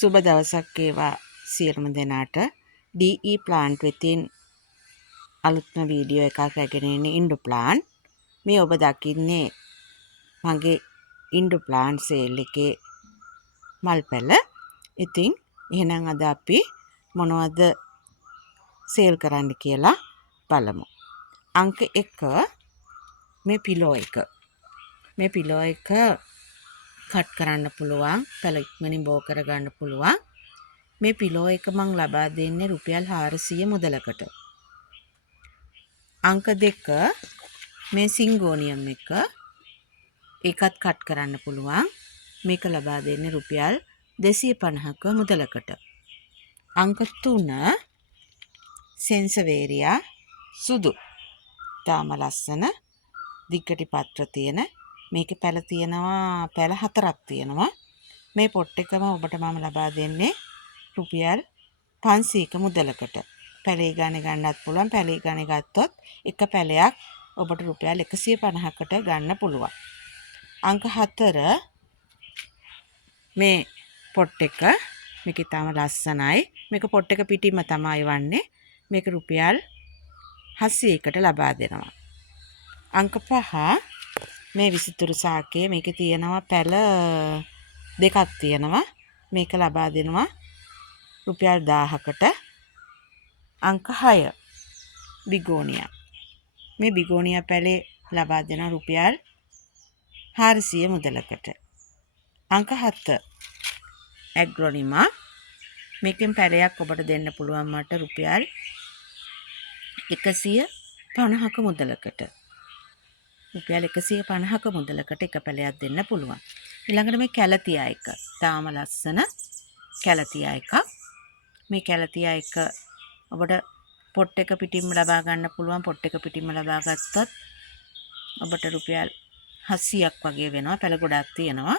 සුබ දවසක් වේවා සියලුම දෙනාට. DE plant වෙතින් අලුත්ම වීඩියෝ එකක් රැගෙන එන්නේ ඉන්ඩු plant. මේ ඔබ දකින්නේ මගේ ඉන්ඩු plant සේල් එකේ මල් පැල. ඉතින් එහෙනම් අද අපි මොනවද සේල් කරන්න කියලා බලමු. අංක 1 මේ පිලෝ එක. මේ පිලෝ එක කට් කරන්න පුළුවන්, පැල ඉක්මනින් බෝ කරගන්න පුළුවන්. මේ පිලෝ එක මං ලබා දෙන්නේ රුපියල් 400 මුදලකට. අංක 2 මේ සිංගෝනියම් එක. ඒකත් කට් කරන්න පුළුවන්. මේක ලබා දෙන්නේ රුපියල් 250ක මුදලකට. අංක 3 සෙන්සවේරියා සුදු. තාම ලස්සන දිග්ගටි පත්‍ර තියෙන. මේකේ පැල තියෙනවා, පැල 4ක් තියෙනවා. මේ පොට් එකම ඔබට මම ලබා දෙන්නේ රුපියල් 500ක මුදලකට. පැලේ ගානේ ගන්නත් පුළුවන්. පැලේ ගානේ ගත්තොත් එක පැලයක් ඔබට රුපියල් 150කට ගන්න පුළුවන්. අංක 4 මේ පොට් එක. මේක තාම ලස්සනයි. මේක පොට් එක පිටින්ම තමයි වන්නේ. මේක රුපියල් 700කට ලබා දෙනවා. අංක 5 මේ විසිතුරු සාකේ. මේකේ තියෙනවා පැල දෙකක් තියෙනවා. මේක ලබා දෙනවා රුපියල් 1000කට. අංක 6 බිගෝනියා. මේ බිගෝනියා පැලේ ලබා දෙනවා රුපියල් 400 මුදලකට. අංක 7 ඇග්‍රොනිමා. මේකෙන් පැලයක් ඔබට දෙන්න පුළුවන් මට රුපියල් 150ක මුදලකට. රුපියල් 150ක මුදලකට එක පැලයක් දෙන්න පුළුවන්. ඊළඟට මේ කැලතියා එක. තාම ලස්සන කැලතියා එකක්. මේ කැලතියා එක ඔබට පොට් එක පිටින්ම ලබා ගන්න පුළුවන්. පොට් එක පිටින්ම ලබා ගත්තොත් ඔබට රුපියල් 700ක් වගේ වෙනවා. පැල ගොඩක් තියෙනවා.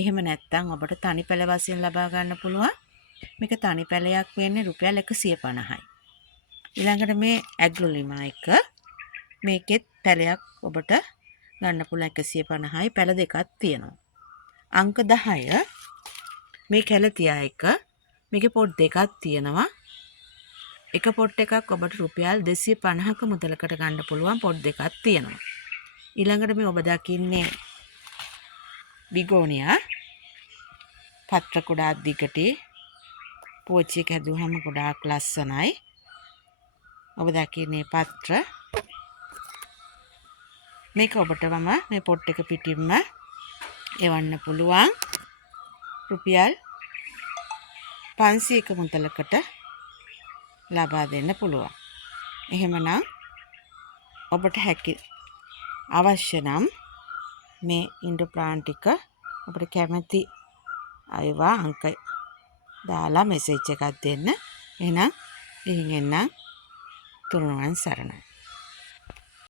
එහෙම නැත්නම් ඔබට තනි පැල වශයෙන් ලබා ගන්න පුළුවන්. මේක තනි පැලයක් වෙන්නේ රුපියල් 150යි. ඊළඟට මේ ඇග්ලොලිමා එක. මේකෙත් පැලයක් ඔබට ගන්න පුළුවන් 150යි. පැල දෙකක් තියෙනවා. අංක 10 මේ කැලතියා එක. මේකේ පොට් දෙකක් තියෙනවා. එක පොට් එකක් ඔබට රුපියල් 250ක මුදලකට ගන්න පුළුවන්. පොට් දෙකක් තියෙනවා. ඊළඟට මේ ඔබ දකින්නේ බිගෝනියා. පත්‍ර ගොඩාක් දිගටි. පෝච්චි එක හැදුවම ගොඩාක් ලස්සනයි. ඔබ දකින්නේ පත්‍ර. මේක ඔබට මම මේ පොට් එක පිටින්ම එවන්න පුළුවන්. රුපියල් 500ක මුදලකට ලබා දෙන්න පුළුවන්. එහෙමනම් ඔබට අවශ්‍ය නම් මේ ඉන්ඩු ප්ලාන්ට් එක ඔබට කැමති අයවා අංක දාලා මෙසේජ් එකක් දෙන්න. එහෙනම් ගිහින් එන්න. තුනුරුවන් සරණයි.